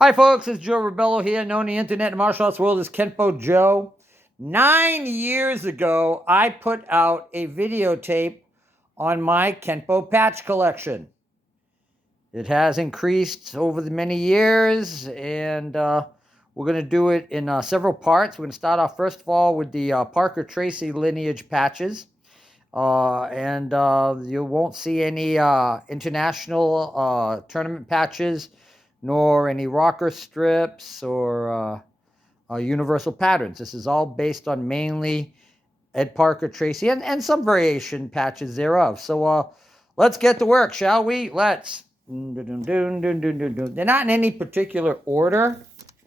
Hi, folks. It's Joe Rebello here, known in the internet and martial arts world as Kenpojoe. 9 years ago, I put out a videotape on my Kenpo patch collection. It has increased over the many years, and we're going to do it in several parts. We're going to start off, first of all, with the Parker Tracy lineage patches. And you won't see any international tournament patches, nor any rocker strips or universal patterns. This is all based on mainly Ed Parker, Tracy, and some variation patches thereof. So let's get to work, shall we? Let's. They're not in any particular order,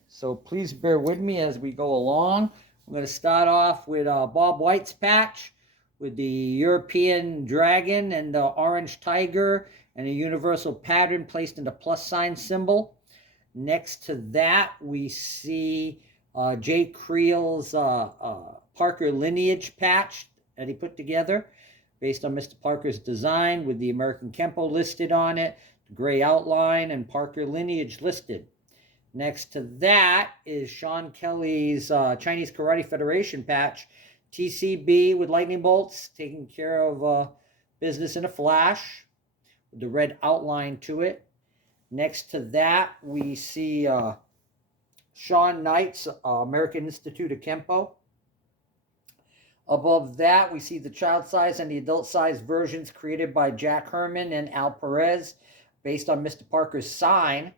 so please bear with me as we go along. I'm going to start off with Bob White's patch with the European dragon and the orange tiger and a universal pattern placed in the plus sign symbol. Next to that, we see Jay Creel's Parker lineage patch that he put together based on Mr. Parker's design with the American Kempo listed on it, the gray outline, and Parker lineage listed. Next to that is Sean Kelly's Chinese Karate Federation patch, TCB with lightning bolts, taking care of business in a flash, with the red outline to it. Next to that, we see Sean Knight's American Institute of Kempo. Above that, we see the child size and the adult size versions created by Jack Herman and Al Perez, based on Mr. Parker's sign,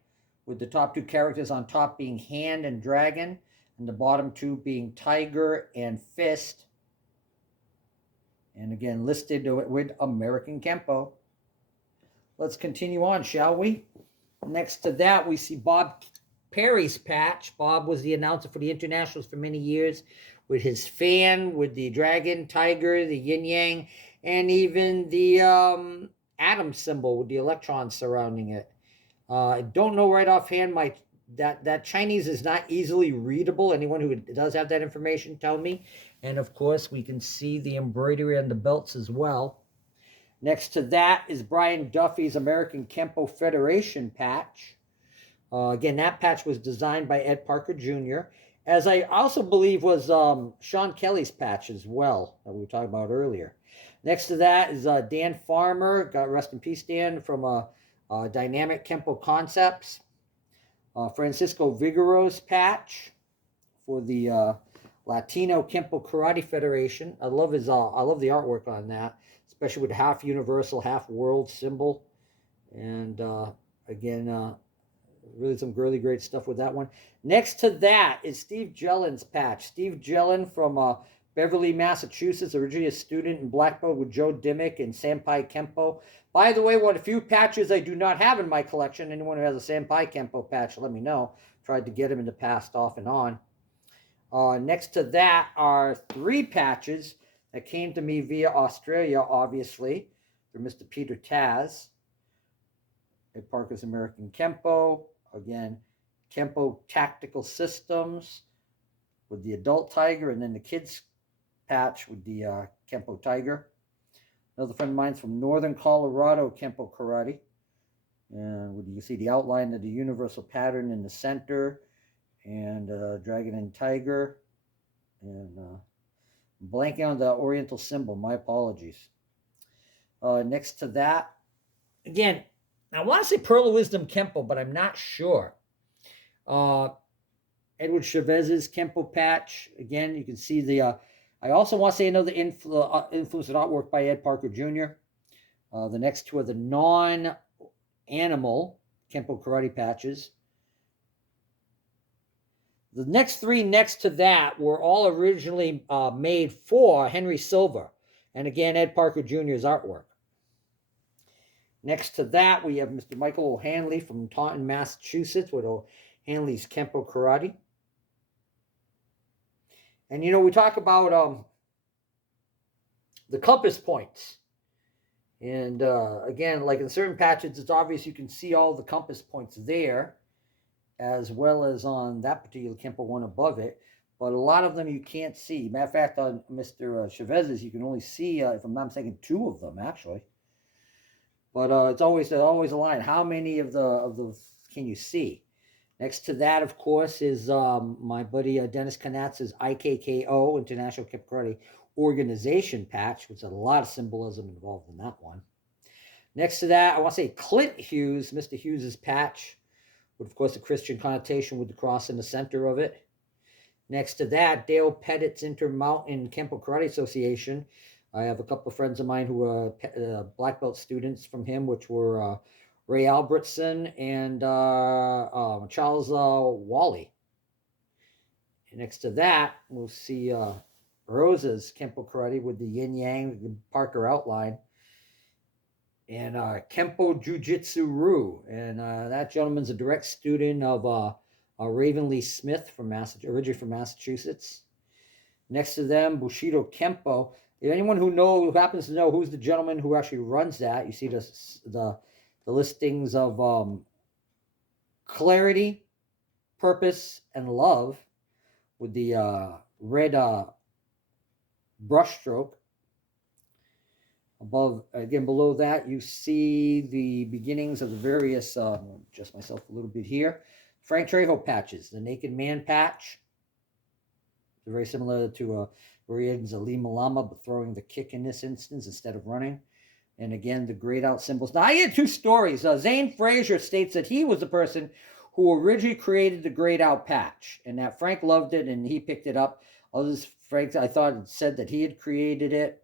with the top two characters on top being hand and dragon, and the bottom two being tiger and fist. And again, listed with American Kempo. Let's continue on, shall we? Next to that, we see Bob Perry's patch. Bob was the announcer for the internationals for many years, with his fan, with the dragon, tiger, the yin yang, and even the atom symbol with the electrons surrounding it. I don't know right offhand. That Chinese is not easily readable. Anyone who does have that information, tell me. And of course, we can see the embroidery on the belts as well. Next to that is Brian Duffy's American Kempo Federation patch. Again, that patch was designed by Ed Parker Jr., as I also believe was Sean Kelly's patch as well, that we were talking about earlier. Next to that is Dan Farmer, God rest in peace, Dan, from Dynamic Kempo Concepts. Francisco Vigaro's patch for the Latino Kempo Karate Federation. I love the artwork on that, especially with half universal, half world symbol. And again, really some really great stuff with that one. Next to that is Steve Jellin's patch. Steve Jellin from Beverly, Massachusetts, originally a student in black belt with Joe Dimmick and Senpai Kempo. By the way, one of the few patches I do not have in my collection. Anyone who has a Senpai Kempo patch, let me know. Tried to get him in the past off and on. Next to that are three patches that came to me via Australia, obviously, from Mr. Peter Taz. Ed Parker's American Kempo. Again, Kempo Tactical Systems with the adult tiger, and then the kids patch with the Kempo tiger. Another friend of mine's from Northern Colorado, Kempo Karate. And you can see the outline of the universal pattern in the center, and dragon and tiger. And blanking on the oriental symbol, my apologies. Next to that, again, I want to say Pearl of Wisdom Kempo, but I'm not sure. Edward Chavez's Kempo patch. Again, you can see the... I also want to say another influence and artwork by Ed Parker Jr. The next two are the non-animal Kempo Karate patches. The next three next to that were all originally made for Henry Silva. And again, Ed Parker Jr.'s artwork. Next to that, we have Mr. Michael O'Hanley from Taunton, Massachusetts, with O'Hanley's Kempo Karate. And, you know, we talk about the compass points. And, again, like in certain patches, it's obvious you can see all the compass points there, as well as on that particular Kempo one above it. But a lot of them you can't see. Matter of fact, on Mr. Chavez's, you can only see, if I'm not mistaken, two of them, actually. But it's always a line. How many of the can you see? Next to that, of course, is my buddy Dennis Knatz's IKKO, International Kempo Karate Organization patch, which has a lot of symbolism involved in that one. Next to that, I want to say Clint Hughes, Mr. Hughes's patch, with, of course, the Christian connotation with the cross in the center of it. Next to that, Dale Pettit's Intermountain Kempo Karate Association. I have a couple of friends of mine who are black belt students from him, which were Ray Albertson and Charles Wally. And next to that, we'll see Rosa's Kempo Karate with the yin yang, the Parker outline, and Kempo Jiu-Jitsu Ryu. And that gentleman's a direct student of Raven Lee Smith originally from Massachusetts. Next to them, Bushido Kempo. If anyone who happens to know who's the gentleman who actually runs that, you see the listings of clarity, purpose, and love with the red brush stroke. Below that, you see the beginnings of the various, adjust myself a little bit here, Frank Trejo patches. The Naked Man patch. They're very similar to Varian's Lima Lama, but throwing the kick in this instance instead of running. And again, the grayed out symbols. Now, I had two stories. Zane Frazier states that he was the person who originally created the grayed out patch, and that Frank loved it and he picked it up. Others, Frank, I thought, said that he had created it.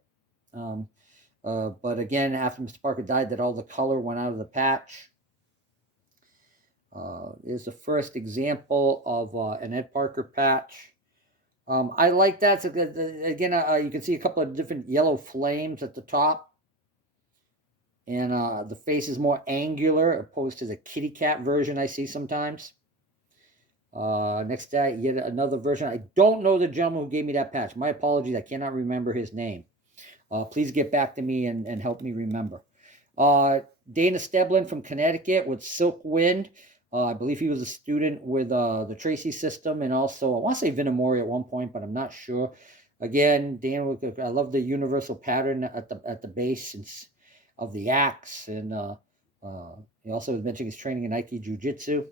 But again, after Mr. Parker died, that all the color went out of the patch. Is the first example of an Ed Parker patch. I like that. So, again, you can see a couple of different yellow flames at the top. And the face is more angular opposed to the kitty cat version I see sometimes. Next to that, yet another version. I don't know the gentleman who gave me that patch. My apologies. I cannot remember his name. Please get back to me and help me remember. Dana Steblin from Connecticut with Silk Wind. I believe he was a student with the Tracy system and also, I want to say Vinamori at one point, but I'm not sure. Again, Dana, I love the universal pattern at the base of the axe. And he also was mentioning his training in Aiki Jiu-Jitsu.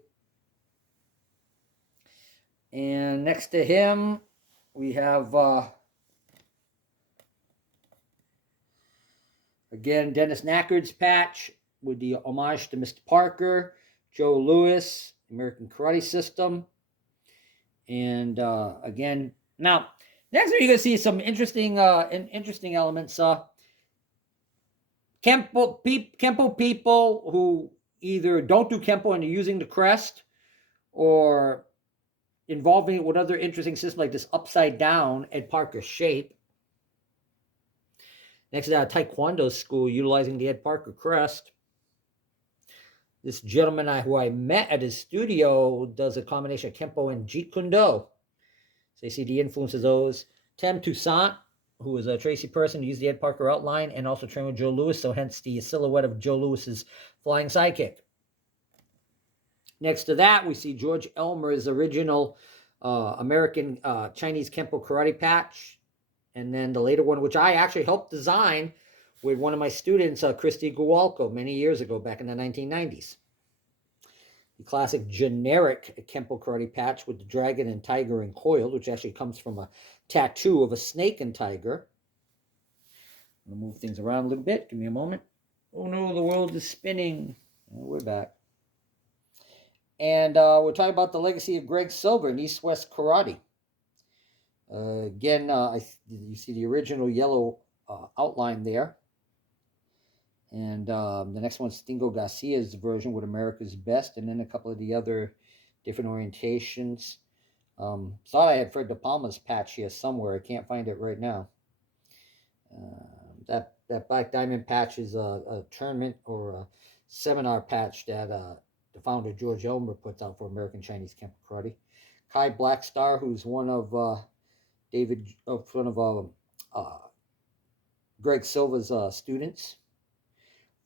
And next to him, we have... again, Dennis Knackard's patch with the homage to Mr. Parker, Joe Louis, American Karate System. And again, now, next you're going to see some interesting elements. Kempo people who either don't do Kempo and are using the crest or involving it with other interesting systems like this upside down Ed Parker shape. Next is our Taekwondo school utilizing the Ed Parker crest. This gentleman who I met at his studio does a combination of Kempo and Jeet Kune Do. So you see the influence of those. Tem Toussaint, who is a Tracy person who used the Ed Parker outline and also trained with Joe Louis, so hence the silhouette of Joe Louis's flying sidekick. Next to that, we see George Elmer's original American Chinese Kempo karate patch. And then the later one, which I actually helped design with one of my students, Christy Gualco, many years ago, back in the 1990s. The classic generic Kempo karate patch with the dragon and tiger and coiled, which actually comes from a tattoo of a snake and tiger. I'm going to move things around a little bit. Give me a moment. Oh no, the world is spinning. Oh, we're back. And we're talking about the legacy of Greg Silver in East-West Karate. Again, you see the original yellow outline there. And the next one's Stingo Garcia's version with America's Best, and then a couple of the other different orientations. Thought I had Fred De Palma's patch here somewhere. I can't find it right now. That Black Diamond patch is a tournament or a seminar patch that the founder George Elmer puts out for American Chinese Kempo Karate. Kai Blackstar, who's one of Greg Silva's students.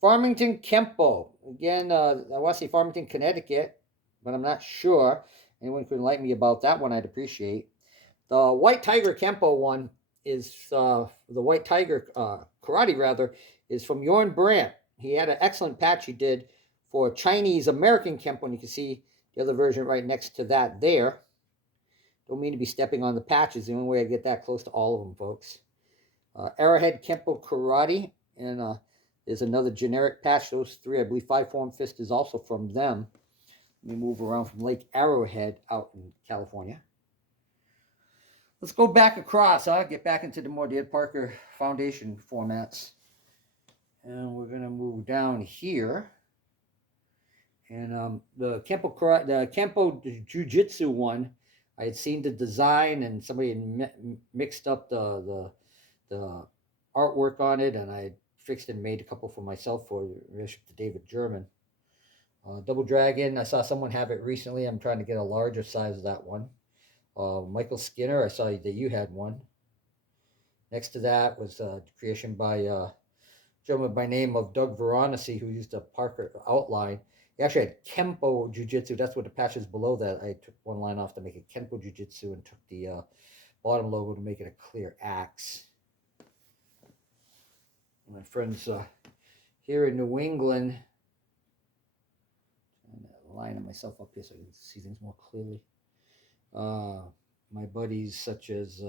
Farmington Kempo. Again, I want to say Farmington, Connecticut, but I'm not sure. Anyone could enlighten me about that one, I'd appreciate. The White Tiger Kempo one is, the White Tiger Karate, rather, is from Jorn Brandt. He had an excellent patch he did for Chinese American Kempo, and you can see The other version right next to that there. Don't mean to be stepping on the patches. The only way I get that close to all of them, folks. Arrowhead, Kempo, Karate, and there's another generic patch. Those three, I believe, Five Form Fist is also from them. Let me move around from Lake Arrowhead out in California. Let's go back across. Get back into the more Ed Parker Foundation formats. And we're going to move down here. And the Kempo Jiu-Jitsu one, I had seen the design, and somebody had mixed up the artwork on it, and I fixed and made a couple for myself for Bishop to David German. Double Dragon, I saw someone have it recently. I'm trying to get a larger size of that one. Michael Skinner, I saw that you had one. Next to that was a creation by a gentleman by name of Doug Veronese, who used a Parker outline. He actually had Kenpo Jiu-Jitsu. That's what the patch is below that. I took one line off to make it Kenpo Jiu-Jitsu and took the bottom logo to make it a clear axe. My friends here in New England, I'm lining myself up here so I can see things more clearly. My buddies such as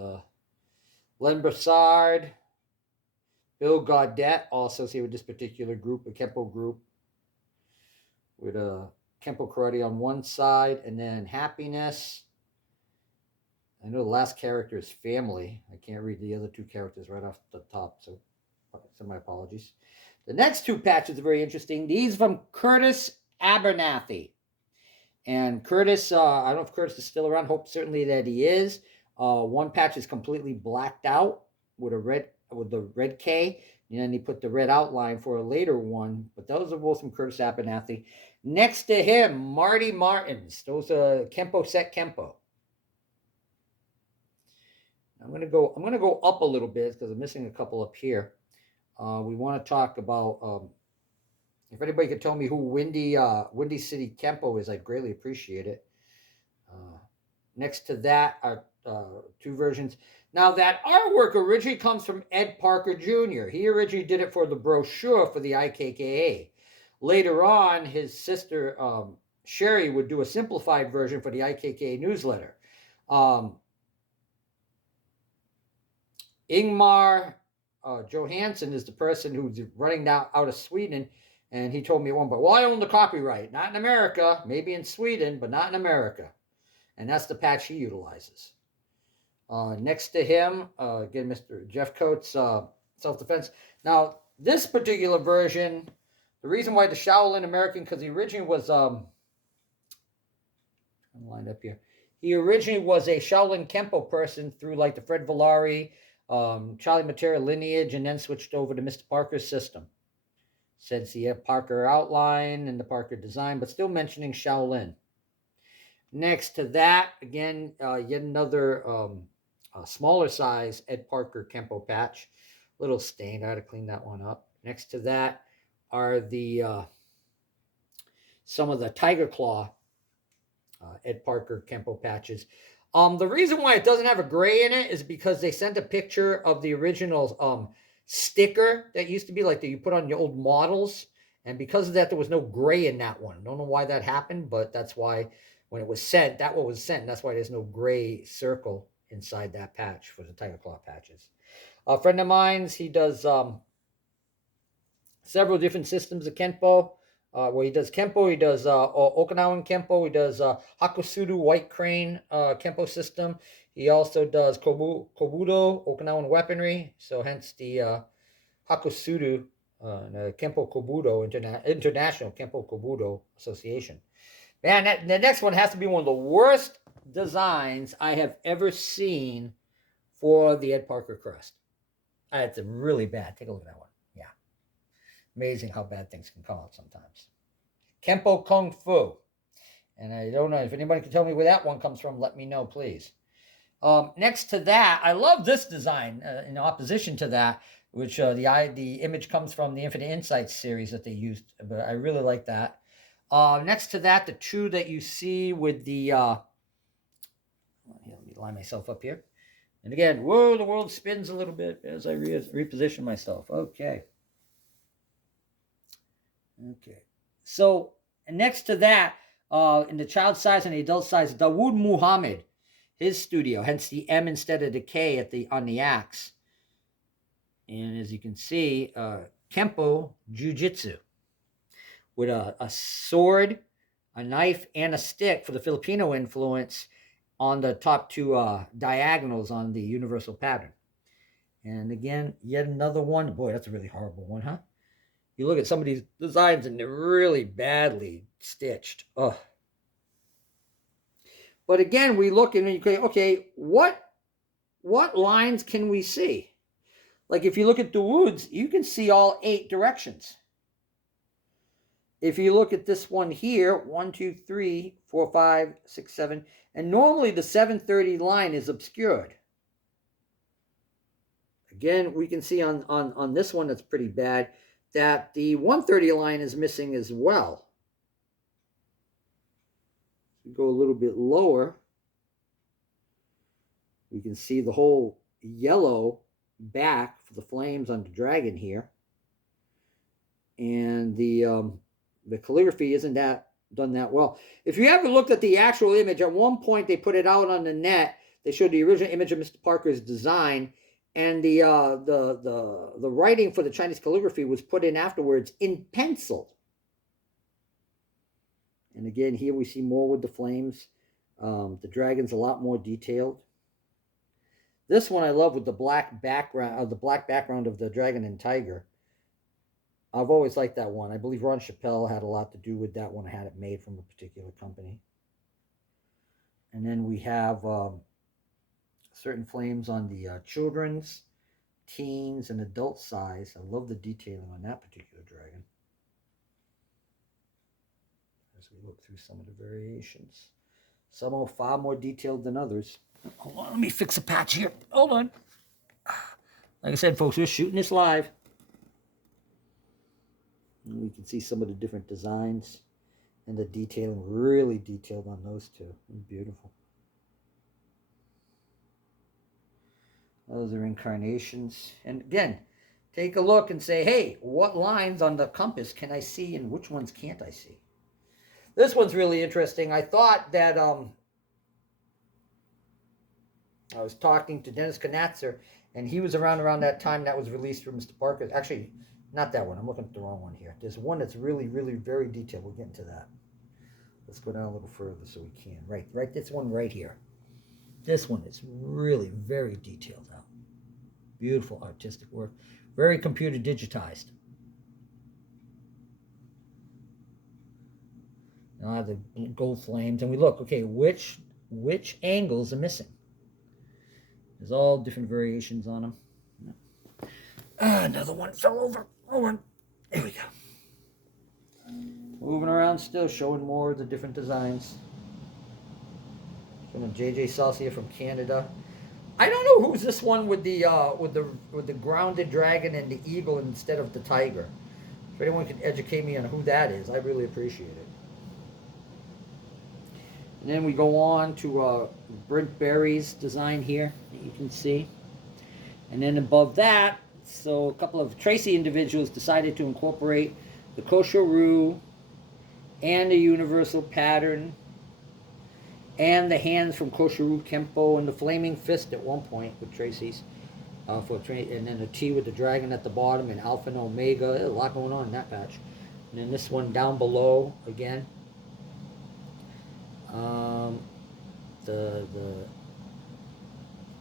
Len Brassard, Bill Gaudette, all associated with this particular group, a Kempo group, with a Kempo Karate on one side, and then Happiness. I know the last character is Family. I can't read the other two characters right off the top, so my apologies. The next two patches are very interesting. These from Curtis Abernathy. And Curtis, I don't know if Curtis is still around. Hope certainly that he is. One patch is completely blacked out with the red K, and then he put the red outline for a later one. But those are both from Curtis Abernathy. Next to him, Marty Martins. Those are Kempo Set Kempo. I'm gonna go up a little bit because I'm missing a couple up here. We want to talk about. If anybody could tell me who Windy City Kempo is, I'd greatly appreciate it. Next to that are two versions. Now, that artwork originally comes from Ed Parker Jr. He originally did it for the brochure for the IKKA. Later on, his sister, Sherry, would do a simplified version for the IKKA newsletter. Ingmar Johansson is the person who's running out of Sweden. And he told me at one point, well, I own the copyright. Not in America. Maybe in Sweden, but not in America. And that's the patch he utilizes. Next to him, again, Mr. Jeff Coates, Self-Defense. Now, this particular version, the reason why the Shaolin American, because he originally was, I'm lined up here. He originally was a Shaolin Kempo person through like the Fred Villari, Charlie Matera lineage, and then switched over to Mr. Parker's system. Says he had Parker outline and the Parker design, but still mentioning Shaolin. Next to that, again, yet another smaller size Ed Parker Kempo patch. Little stained. I had to clean that one up. Next to that are the some of the Tiger Claw Ed Parker Kempo patches. The reason why it doesn't have a gray in it is because they sent a picture of the original sticker that used to be like that you put on your old models, and because of that there was no gray in that one. I don't know why that happened, but that's why when it was sent, that what was sent, that's why there's no gray circle inside that patch for the Tiger Claw patches. A friend of mine's, he does several different systems of Kenpo. He does Kempo, he does Okinawan Kempo, he does Hakusudo White Crane Kempo system. He also does Kobudo, Okinawan weaponry, so hence the Hakusudo Kempo Kobudo, International Kempo Kobudo Association. Man, the next one has to be one of the worst designs I have ever seen for the Ed Parker crest. It's really bad. Take a look at that one. Yeah. Amazing how bad things can come out sometimes. Kempo Kung Fu. And I don't know if anybody can tell me where that one comes from. Let me know, please. Next to that, I love this design in opposition to that, which the image comes from the Infinite Insights series that they used, but I really like that. Next to that, the two that you see with the, let me line myself up here. And again, whoa, the world spins a little bit as I reposition myself. Okay. So next to that, in the child size and the adult size, Dawood Muhammad, his studio, hence the M instead of the K on the axe. And as you can see, Kempo Jiu-Jitsu with a sword, a knife, and a stick for the Filipino influence on the top two diagonals on the universal pattern. And again, yet another one. Boy, that's a really horrible one, huh? You look at some of these designs and they're really badly stitched. Ugh. But again, we look and you go, okay, what lines can we see? Like if you look at the woods, you can see all 8 directions. If you look at this one here, 1, 2, 3, 4, 5, 6, 7, and normally the 730 line is obscured. Again, we can see on this one that's pretty bad that the 130 line is missing as well. We go a little bit lower. We can see the whole yellow back for the flames on the dragon here. And the calligraphy isn't done that well. If you ever looked at the actual image, at one point they put it out on the net. They showed the original image of Mr. Parker's design, and the writing for the Chinese calligraphy was put in afterwards in pencil. And again, here we see more with the flames. The dragon's a lot more detailed. This one I love with the black background of the dragon and tiger. I've always liked that one. I believe Ron Chappelle had a lot to do with that one. I had it made from a particular company. And then we have certain flames on the children's, teens, and adult size. I love the detailing on that particular dragon. As we look through some of the variations. Some are far more detailed than others. Hold on, let me fix a patch here. Hold on. Like I said, folks, we're shooting this live. And we can see some of the different designs and the detailing, really detailed on those two. Beautiful. Those are incarnations. And again, take a look and say, hey, what lines on the compass can I see and which ones can't I see? This one's really interesting. I thought that I was talking to Dennis Knatzer, and he was around that time that was released for Mr. Parker. Actually, not that one. I'm looking at the wrong one here. There's one that's really, really very detailed. We'll get into that. Let's go down a little further so we can. Right, this one right here. This one is really very detailed out. Beautiful artistic work. Very computer digitized. Now I have the gold flames, and we look, okay, which angles are missing? There's all different variations on them. Another one fell over. Hold on. There we go. Moving around still, showing more of the different designs. From J.J. Salcia from Canada. I don't know who's this one with the grounded dragon and the eagle instead of the tiger. If anyone could educate me on who that is, I really appreciate it. And then we go on to Brent Berry's design here that you can see. And then above that, so a couple of Tracy individuals decided to incorporate the Koshoru and the universal pattern and the hands from Koshoru Kempo and the flaming fist at one point with Tracy's. And then a T with the dragon at the bottom and Alpha and Omega. There's a lot going on in that patch. And then this one down below again. The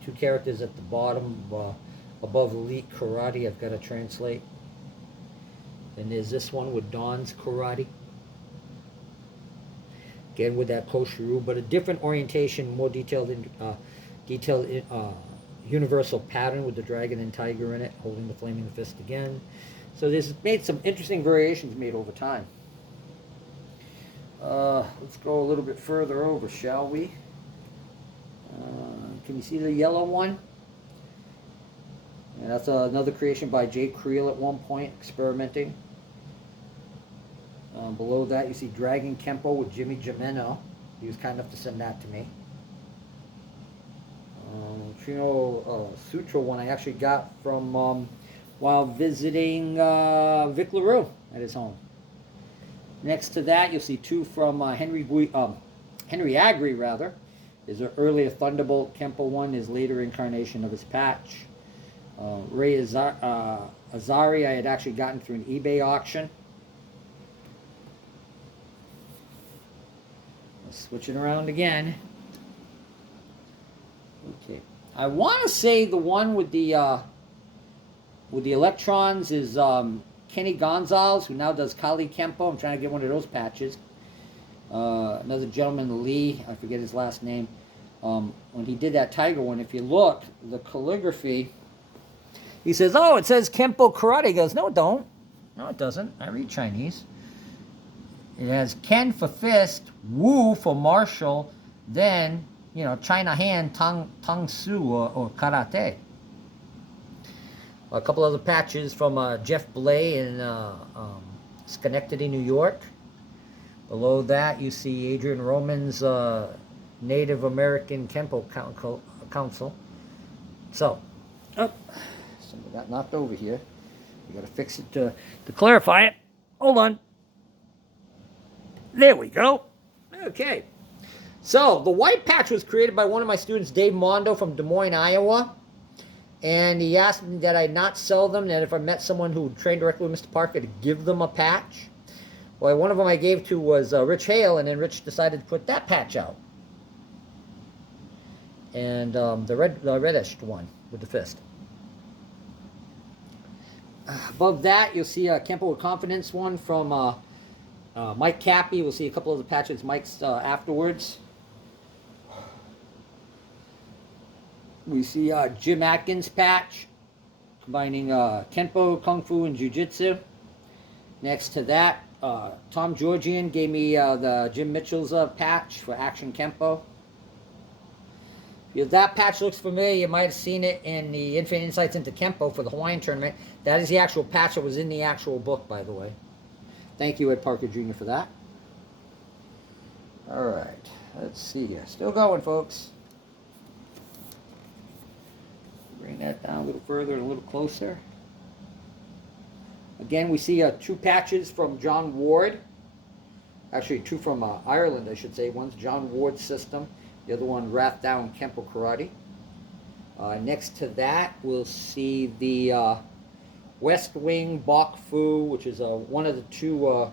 two characters at the bottom above Elite Karate, I've got to translate. And there's this one with Dawn's Karate. Again with that Koshoru, but a different orientation, more detailed universal pattern with the dragon and tiger in it, holding the flaming fist again. So there's made some interesting variations made over time. Let's go a little bit further over, shall we? Can you see the yellow one? And that's another creation by Jay Creel at one point, experimenting. Below that, you see Dragon Kempo with Jimmy Jimeno. He was kind enough to send that to me. Trino Sutra one I actually got from while visiting Vic LaRue at his home. Next to that, you'll see two from Henry Agri, rather. Is an earlier Thunderbolt. Kempo one is later incarnation of his patch. Ray Azari, I had actually gotten through an eBay auction. Switch it around again. Okay, I want to say the one with the electrons is Kenny Gonzalez, who now does Kali Kempo. I'm trying to get one of those patches. Another gentleman, Lee, I forget his last name. When he did that tiger one, if you look, the calligraphy, he says, "Oh, it says Kempo Karate." He goes, "No, it don't. No, it doesn't. I read Chinese. It has Ken for fist, Wu for martial, then, you know, China hand, Tang Su or karate." A couple other patches from Jeff Blay in Schenectady, New York. Below that, you see Adrian Roman's Native American Kempo Council. So, something got knocked over here. We got to fix it to clarify it. Hold on. There we go. Okay. So, the white patch was created by one of my students, Dave Mondo from Des Moines, Iowa. And he asked me that I not sell them, and if I met someone who trained directly with Mr. Parker, to give them a patch. Well, one of them I gave to was Rich Hale, and then Rich decided to put that patch out. And the reddish one with the fist. Above that, you'll see a Kempo with Confidence one from Mike Cappy. We'll see a couple of the patches Mike's afterwards. We see Jim Atkins patch, combining Kenpo, Kung Fu, and Jiu-Jitsu. Next to that, Tom Georgian gave me the Jim Mitchell's patch for Action Kempo. If that patch looks familiar, you might have seen it in the Infinite Insights into Kempo for the Hawaiian tournament. That is the actual patch that was in the actual book, by the way. Thank you, Ed Parker Jr., for that. All right, let's see here. Still going, folks. Bring that down a little further and a little closer. Again, we see two patches from John Ward. Actually, two from Ireland, I should say. One's John Ward's system. The other one, Rathdown Kempo Karate. Next to that, we'll see the West Wing Bok Fu, which is one of the two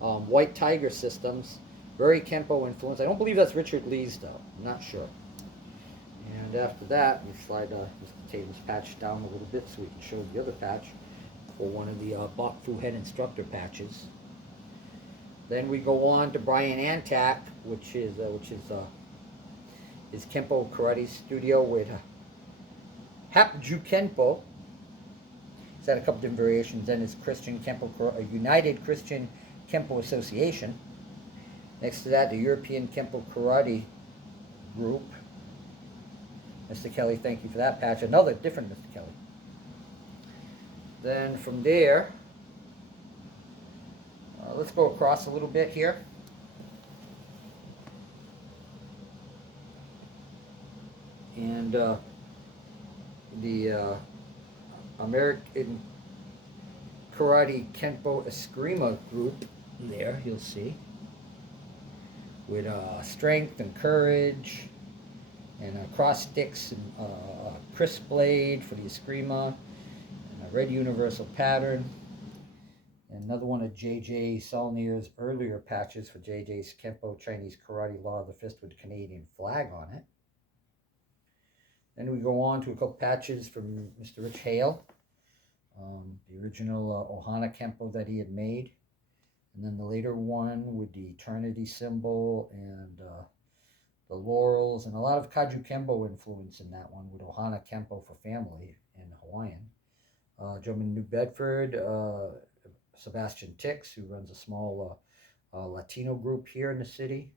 White Tiger systems. Very Kempo influence. I don't believe that's Richard Lee's, though. I'm not sure. And after that, we slide Mr. Tatum's patch down a little bit so we can show the other patch for one of the Bok Fu head instructor patches. Then we go on to Brian Antak, which is his Kempo Karate studio with Hapju Kenpo. He's had a couple different variations. Then his Christian Kempo, United Christian Kempo Association. Next to that, the European Kempo Karate Group. Mr. Kelly, thank you for that patch. Another different Mr. Kelly. Then from there, let's go across a little bit here. And the American Karate Kenpo Eskrima group there, you'll see, with strength and courage, and cross sticks and crisp blade for the Eskrima, and a red universal pattern. And another one of J.J. Saulnier's earlier patches for J.J.'s Kempo Chinese Karate Law of the Fist with the Canadian flag on it. Then we go on to a couple patches from Mr. Rich Hale, the original Ohana Kempo that he had made, and then the later one with the Eternity symbol and the laurels, and a lot of Kaju Kempo influence in that one with Ohana Kempo for family in Hawaiian. Gentleman New Bedford, Sebastian Tix, who runs a small Latino group here in the city.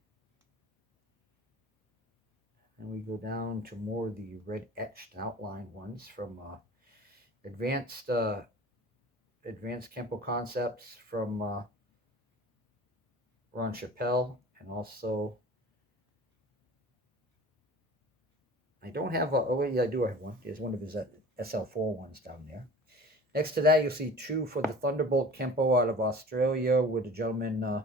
And we go down to more of the red etched outline ones from advanced Kempo concepts from Ron Chappelle, and also I don't have oh yeah, I do have one. There's one of his SL4 ones down there. Next to that, you'll see 2 for the Thunderbolt Kempo out of Australia with a gentleman,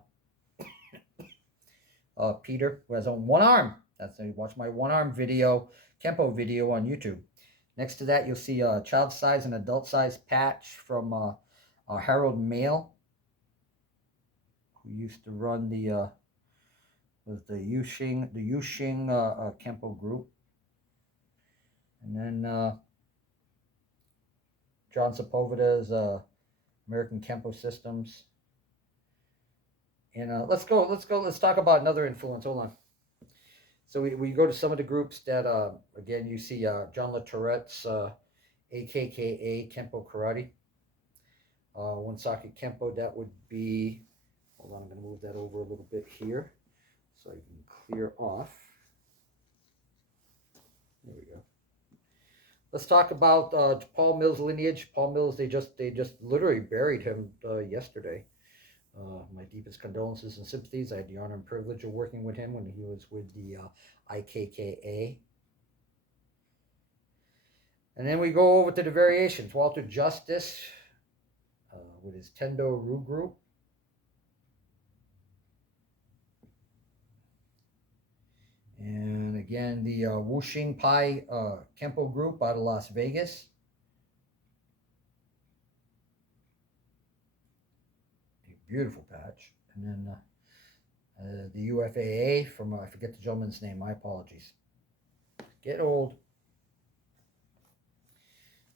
Peter, who has on one arm. That's watch my one arm video, Kempo video on YouTube. Next to that, you'll see a child size and adult size patch from Harold Mail, who used to run the Yuxing Kempo group. And then John Sepulveda's American Kempo Systems. And let's talk about another influence. Hold on. So we go to some of the groups that, again, you see John LaTourette's AKKA Kempo Karate. One-socket Kempo, that would be, hold on, I'm going to move that over a little bit here so I can clear off. There we go. Let's talk about Paul Mills' lineage. Paul Mills, they just literally buried him yesterday. My deepest condolences and sympathies. I had the honor and privilege of working with him when he was with the IKKA. And then we go over to the variations. Walter Justice with his Tendo Ryu group. And again, the Wuxing Pai Kempo group out of Las Vegas. Beautiful patch. And then the UFAA from, I forget the gentleman's name, my apologies. Get old.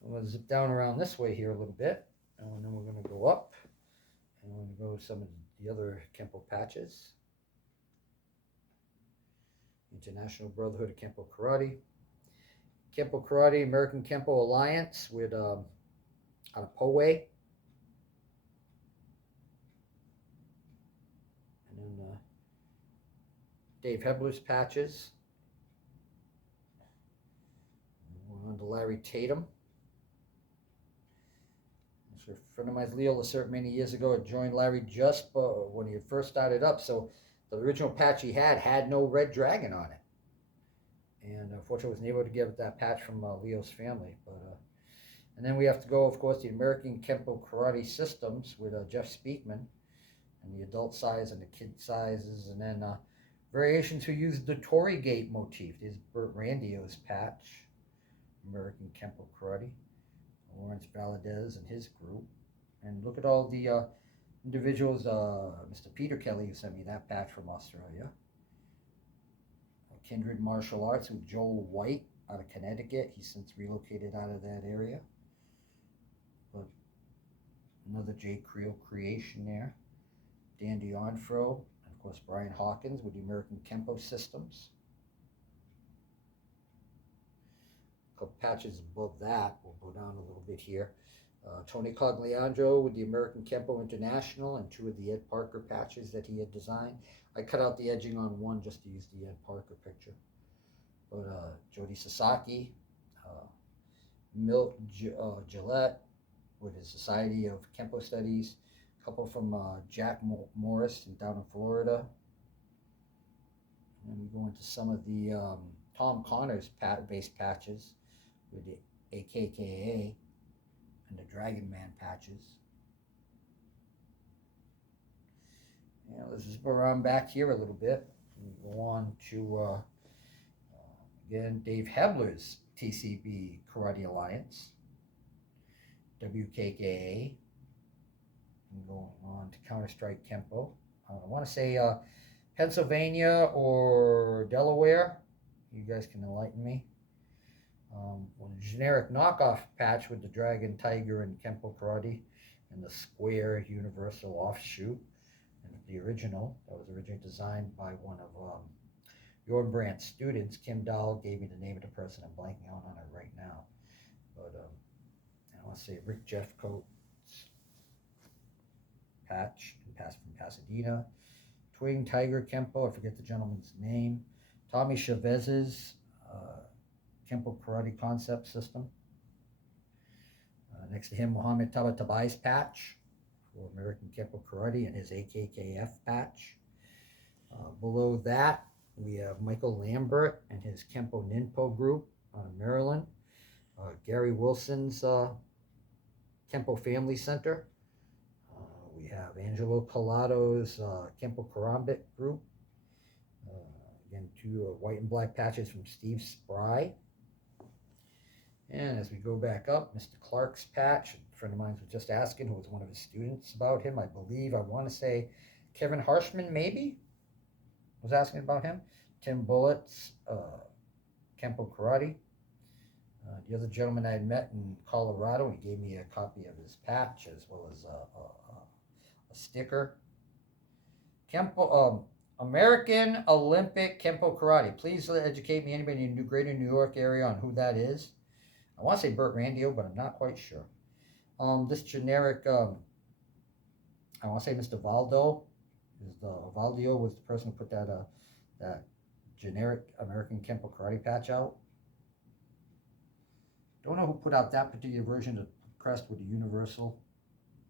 I'm going to zip down around this way here a little bit. And then we're going to go up. And we're going to go to some of the other Kempo patches. International Brotherhood of Kempo Karate. Kempo Karate, American Kempo Alliance with out of Poway. And then Dave Hebler's patches. We're on to Larry Tatum. So a friend of mine, Leo Lacerte, many years ago, had joined Larry just when he had first started up. So the original patch he had no red dragon on it. And unfortunately, I wasn't able to get that patch from Leo's family. But and then we have to go, of course, the American Kempo Karate Systems with Jeff Speakman, and the adult size and the kid sizes. And then variations who use the Torii Gate motif. There's Bert Randio's patch, American Kempo Karate. Lawrence Valadez and his group. And look at all the individuals. Mr. Peter Kelly, who sent me that patch from Australia. Kindred Martial Arts with Joel White out of Connecticut. He's since relocated out of that area. But another J. Creel creation there. Dan Dionfro, and of course Brian Hawkins with the American Kempo Systems. A couple patches above that. We'll go down a little bit here. Tony Cogliandro with the American Kempo International and 2 of the Ed Parker patches that he had designed. I cut out the edging on one just to use the Ed Parker picture. But Jody Sasaki, Milt Gillette with his Society of Kempo Studies. A couple from Jack Morris down in Florida. And then we go into some of the Tom Connors based patches with the AKKA and the Dragon Man patches. Yeah, let's just go around back here a little bit. We go on to, again, Dave Hebler's TCB Karate Alliance, WKKA. And going on to Counter-Strike Kempo. I want to say Pennsylvania or Delaware. You guys can enlighten me. A generic knockoff patch with the Dragon, Tiger, and Kempo Karate, and the square universal offshoot. And the original, that was originally designed by one of Jorn Brandt's students. Kim Dahl gave me the name of the person. I'm blanking out on it right now. But I want to say Rick Jeffcoat's patch from Pasadena. Twing Tiger Kempo, I forget the gentleman's name. Tommy Chavez's Kempo Karate Concept System. Next to him, Mohammed Tabatabai's patch for American Kempo Karate and his AKKF patch. Below that, we have Michael Lambert and his Kempo Ninpo group out of Maryland. Gary Wilson's Kempo Family Center. We have Angelo Colado's Kempo Karambit Group. Again, two white and black patches from Steve Spry. And as we go back up, Mr. Clark's patch. A friend of mine was just asking, who was one of his students, about him. I believe, I want to say Kevin Harshman, maybe, was asking about him. Tim Bullett's Kempo Karate. The other gentleman I had met in Colorado, he gave me a copy of his patch as well as a sticker. Kempo, American Olympic Kempo Karate. Please educate me, anybody in the greater New York area, on who that is. I want to say Burt Randio, but I'm not quite sure. This generic, I want to say Mr. Valdo. Valdio was the person who put that generic American Kempo Karate patch out. Don't know who put out that particular version of the crest with the universal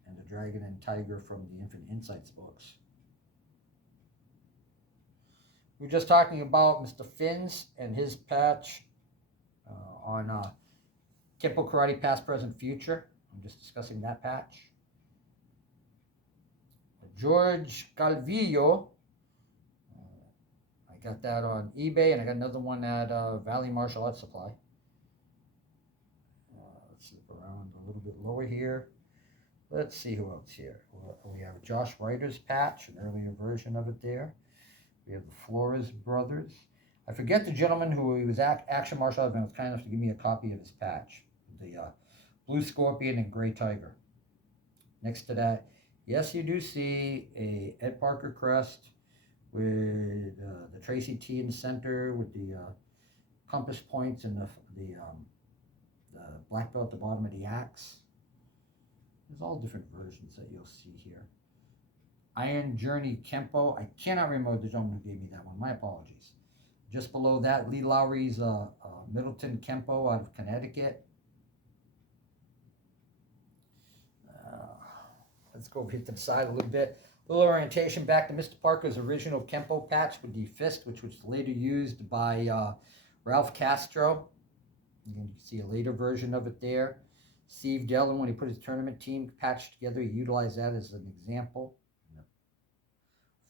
and the dragon and tiger from the Infinite Insights books. We were just talking about Mr. Finn's and his patch on Kempo Karate Past, Present, Future. I'm just discussing that patch. George Calvillo. I got that on eBay, and I got another one at Valley Martial Arts Supply. Let's look around a little bit lower here. Let's see who else here. We have Josh Ryder's patch, an earlier version of it there. We have the Flores brothers. I forget the gentleman who he was action martial arts and was kind enough to give me a copy of his patch. The Blue Scorpion and Gray Tiger. Next to that, yes, you do see a Ed Parker crest with the Tracy T in the center with the compass points and the black belt at the bottom of the axe. There's all different versions that you'll see here. Iron Journey Kempo. I cannot remember the gentleman who gave me that one. My apologies. Just below that, Lee Lowry's Middleton Kempo out of Connecticut. Let's go hit to the side a little bit. A little orientation back to Mr. Parker's original Kempo patch with the fist, which was later used by Ralph Castro. Again, you can see a later version of it there. Steve Dillon, when he put his tournament team patch together, he utilized that as an example.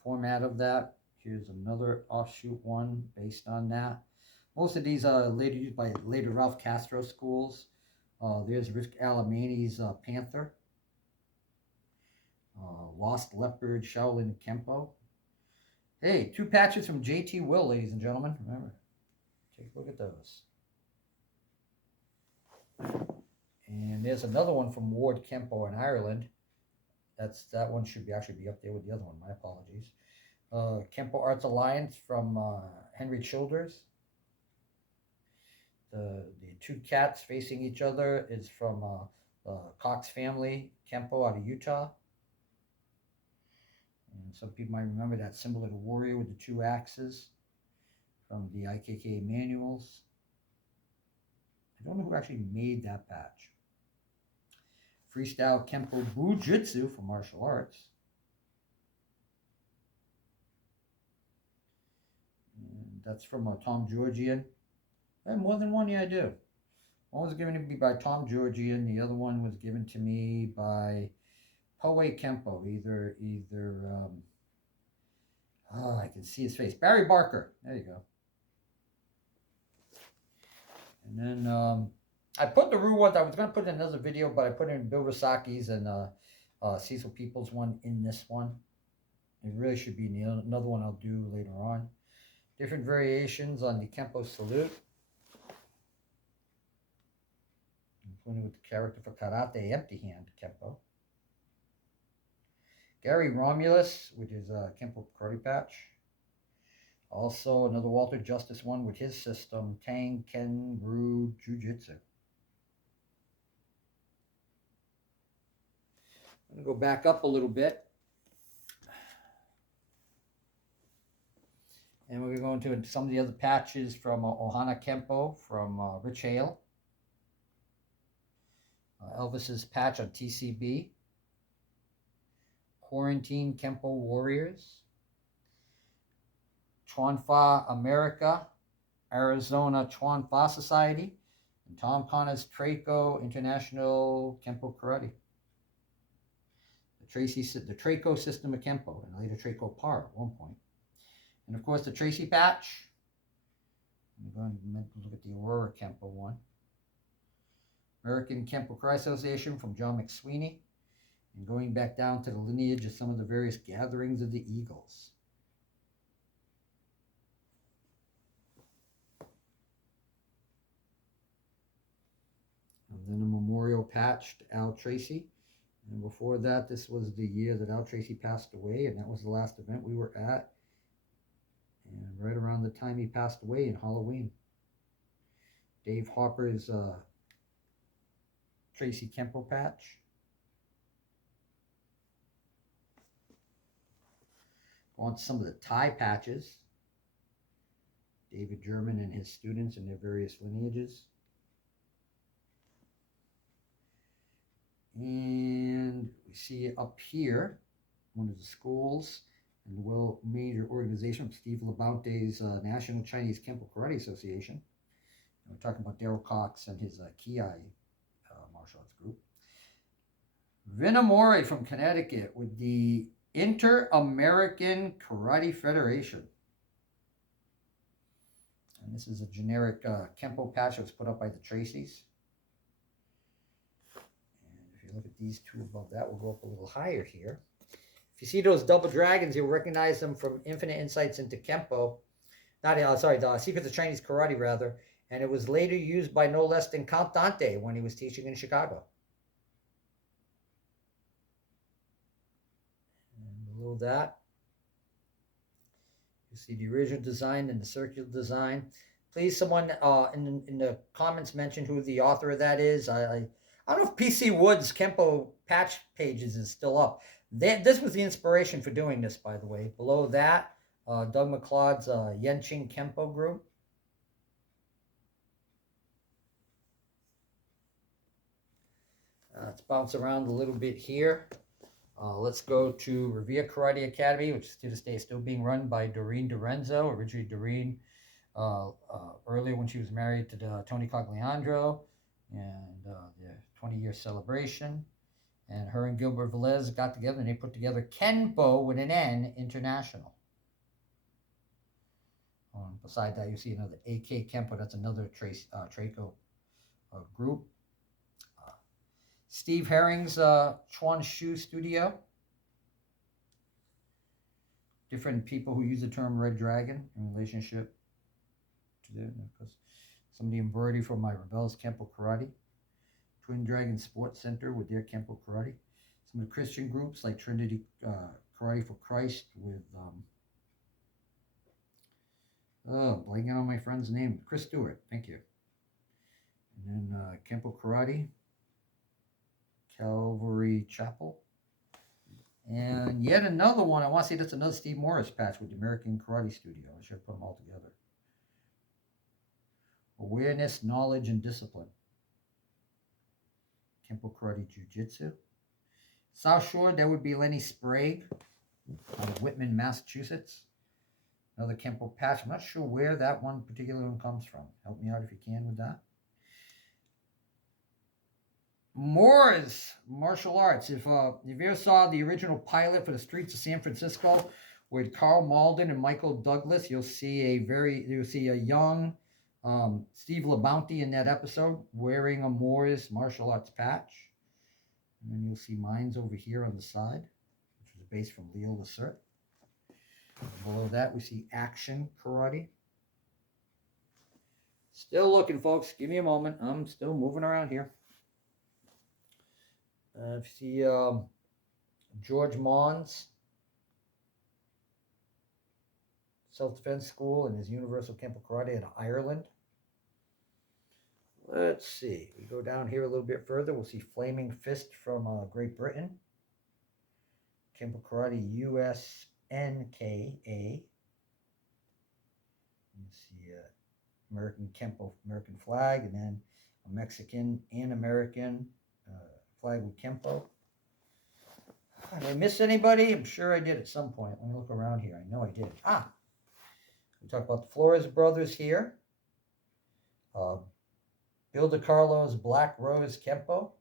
Format of that. Here's another offshoot one based on that. Most of these are later used by later Ralph Castro schools. There's Rick Alamani's Panther. Lost Leopard, Shaolin Kempo. Hey, two patches from J.T. Will, ladies and gentlemen. Remember, take a look at those. And there's another one from Ward Kempo in Ireland. That one should actually be up there with the other one. My apologies. Kempo Arts Alliance from Henry Childers. The two cats facing each other is from Cox Family Kempo out of Utah. And some people might remember that symbol of the warrior with the two axes from the IKK manuals. I don't know who actually made that patch. Freestyle Kempo Bujutsu for martial arts. And that's from Tom Georgian. I have more than one, yeah, I do. One was given to me by Tom Georgian. The other one was given to me by Poe Kempo. I can see his face. Barry Barker. There you go. And then I put the Rue ones. I was going to put in another video, but I put in Bill Rasaki's and Cecil Peoples one in this one. It really should be another one I'll do later on. Different variations on the Kempo Salute. Including with the character for Karate Empty Hand Kempo. Gary Romulus, which is a Kempo Karate patch. Also another Walter Justice one with his system, Tang Ken Ru Jiu-Jitsu. I'm going to go back up a little bit. And we're going to some of the other patches from Ohana Kempo from Rich Hale. Elvis's patch on TCB. Quarantine Kempo Warriors. Chuan Fa America, Arizona Chuan Fa Society, and Tom Connor's Traco International Kempo Karate. the Traco system of Kempo, and later Traco Par at one point. And of course the Tracy patch. I'm going to look at the Aurora Kempo one. American Kempo Karate Association from John McSweeney. And going back down to the lineage of some of the various gatherings of the Eagles. And then a memorial patch to Al Tracy. And before that, this was the year that Al Tracy passed away, and that was the last event we were at. And right around the time he passed away in Halloween. Dave Hopper's Tracy Kempo patch. On some of the tie patches. David German and his students and their various lineages. And we see up here, one of the schools and the major organization of Steve Labonte's National Chinese Kempo Karate Association. And we're talking about Daryl Cox and his Kiai martial arts group. Vinamori from Connecticut with the Inter-American Karate Federation. And this is a generic Kempo patch that was put up by the Tracys. And if you look at these two above that, we'll go up a little higher here. If you see those double dragons, you'll recognize them from Infinite Insights into Kempo. The Secrets of Chinese Karate, rather. And it was later used by no less than Count Dante when he was teaching in Chicago. And below that, you see the original design and the circular design. Please, someone in the comments mention who the author of that is. I don't know if PC Wood's Kempo patch pages is still up. This was the inspiration for doing this, by the way. Below that, Doug McLeod's Yenching Kempo group. Let's bounce around a little bit here. Let's go to Revere Karate Academy, which to this day is still being run by Doreen Dorenzo. Originally, Doreen, earlier when she was married to Tony Cogliandro, and their 20-year celebration. And her and Gilbert Velez got together and they put together Kenpo with an N International. Beside that, you see another AK Kempo. That's another Traco group. Steve Herring's Chuan Shu Studio. Different people who use the term Red Dragon in relationship to them. Because some of the embroidery from my Rebels Kempo Karate. Twin Dragon Sports Center with their Kempo Karate. Some of the Christian groups like Trinity Karate for Christ with, blanking on my friend's name, Chris Stewart, thank you. And then Kempo Karate, Calvary Chapel. And yet another one, I want to say that's another Steve Morris patch with the American Karate Studio. I should put them all together. Awareness, knowledge, and discipline. Kempo Karate Jiu-Jitsu. South Shore, that would be Lenny Sprague out of Whitman, Massachusetts. Another Kempo patch. I'm not sure where that one particular one comes from. Help me out if you can with that. Moore's Martial Arts. If you ever saw the original pilot for the Streets of San Francisco with Carl Malden and Michael Douglas, you'll see a young Steve Labonte in that episode wearing a Moore's Martial Arts patch. And then you'll see mine's over here on the side, which was based from Leo Lacerte. Below that, we see Action Karate. Still looking, folks. Give me a moment. I'm still moving around here. If you see George Mons, Self-Defense School, and his Universal Kempo Karate in Ireland. Let's see. We go down here a little bit further. We'll see Flaming Fist from Great Britain. Kempo Karate USNKA. You see American Kempo, American flag, and then a Mexican and American flag with Kempo. Did I miss anybody? I'm sure I did at some point. Let me look around here. I know I did. We talk about the Flores brothers here. Bill DiCarlo's Black Rose Kempo.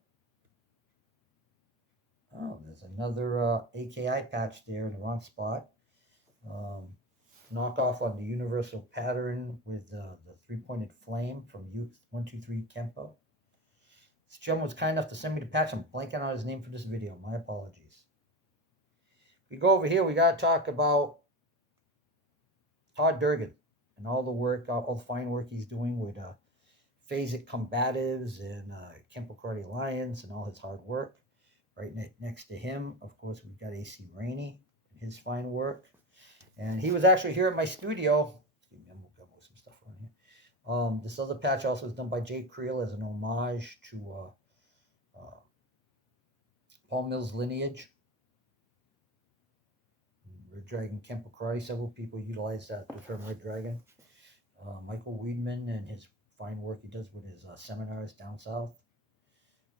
Oh, there's another AKI patch there in the wrong spot. Knockoff on the universal pattern with the three-pointed flame from Youth 123 Kempo. This gentleman was kind enough to send me the patch. I'm blanking on his name for this video. My apologies. We go over here. We got to talk about Todd Durgan and all the work, all the fine work he's doing with Phasic Combatives and Kempo Karate Alliance and all his hard work. Right next to him, of course, we've got AC Rainey and his fine work. And he was actually here at my studio. I'm going to move some stuff around here. This other patch also is done by Jay Creel as an homage to Paul Mills' lineage. Red Dragon Kempo Karate. Several people utilize that term Red Dragon. Michael Weedman and his fine work he does with his seminars down south.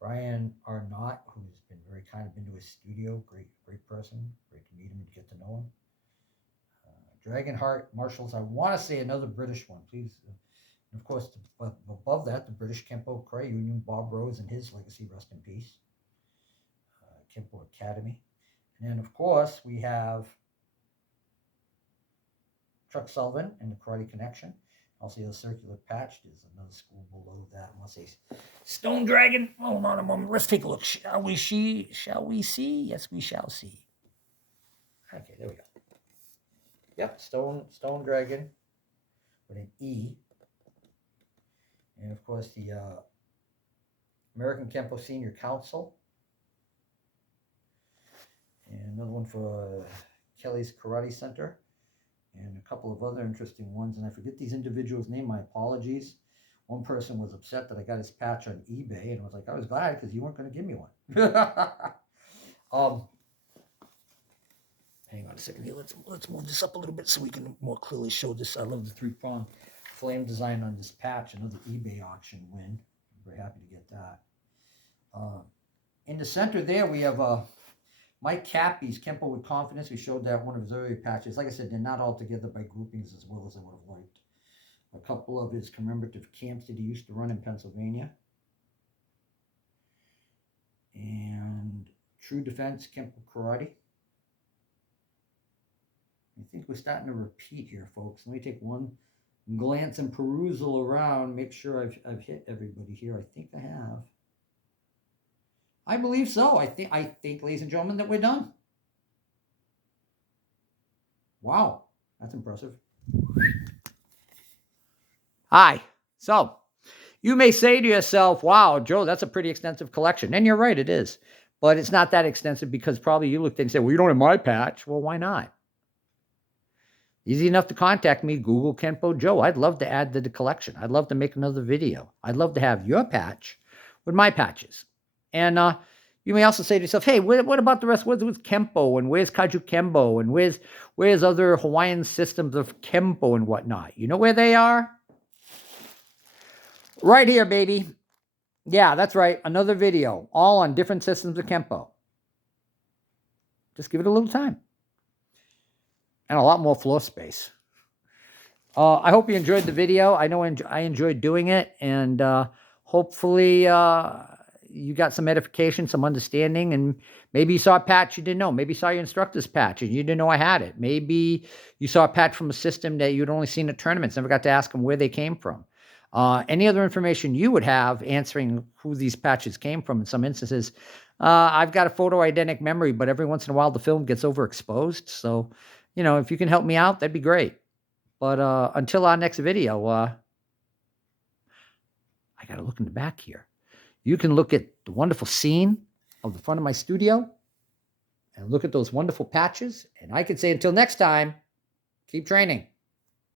Brian Arnott, who's been very kind, been to his studio. Great person. Great to meet him and get to know him. Dragonheart Marshals. I want to say another British one, please. And of course, above that, the British Kempo Karate Union, Bob Rose and his legacy, rest in peace. Kempo Academy. And then, of course, we have Chuck Sullivan and the Karate Connection. Also, the circular patch. There's another school below that. I want to say Stone Dragon. Hold on a moment. Let's take a look. Shall we see? Yes, we shall see. Okay, there we go. Yep, Stone Dragon with an E. And of course the American Kempo Senior Council. And another one for Kelly's Karate Center. And a couple of other interesting ones. And I forget these individuals' name, my apologies. One person was upset that I got his patch on eBay and was like, I was glad because you weren't going to give me one. Hang on a second here. Let's move this up a little bit so we can more clearly show this. I love the three-prong flame design on this patch. Another eBay auction win. I'm very happy to get that. In the center there, we have Mike Cappy's Kempo with Confidence. We showed that one of his earlier patches. Like I said, they're not all together by groupings as well as I would have liked. A couple of his commemorative camps that he used to run in Pennsylvania. And True Defense Kempo Karate. I think we're starting to repeat here, folks. Let me take one glance and perusal around, make sure I've hit everybody here. I think I have. I believe so. I think, ladies and gentlemen, that we're done. Wow, that's impressive. Hi. So, you may say to yourself, wow, Joe, that's a pretty extensive collection. And you're right, it is. But it's not that extensive because probably you looked and said, well, you don't have my patch. Well, why not? Easy enough to contact me, Google Kenpojoe. I'd love to add to the collection. I'd love to make another video. I'd love to have your patch with my patches. And you may also say to yourself, hey, what about the rest? What's with Kempo? And where's Kaju Kempo? And where's other Hawaiian systems of Kempo and whatnot? You know where they are? Right here, baby. Yeah, that's right. Another video, all on different systems of Kempo. Just give it a little time. And a lot more floor space. I hope you enjoyed the video. I know I enjoyed doing it. And hopefully you got some edification, some understanding. And maybe you saw a patch you didn't know. Maybe you saw your instructor's patch and you didn't know I had it. Maybe you saw a patch from a system that you'd only seen at tournaments. Never got to ask them where they came from. Any other information you would have answering who these patches came from in some instances. I've got a photo eidetic memory, but every once in a while the film gets overexposed. So, you know, if you can help me out, that'd be great. But until our next video, I got to look in the back here. You can look at the wonderful scene of the front of my studio and look at those wonderful patches. And I can say until next time, keep training.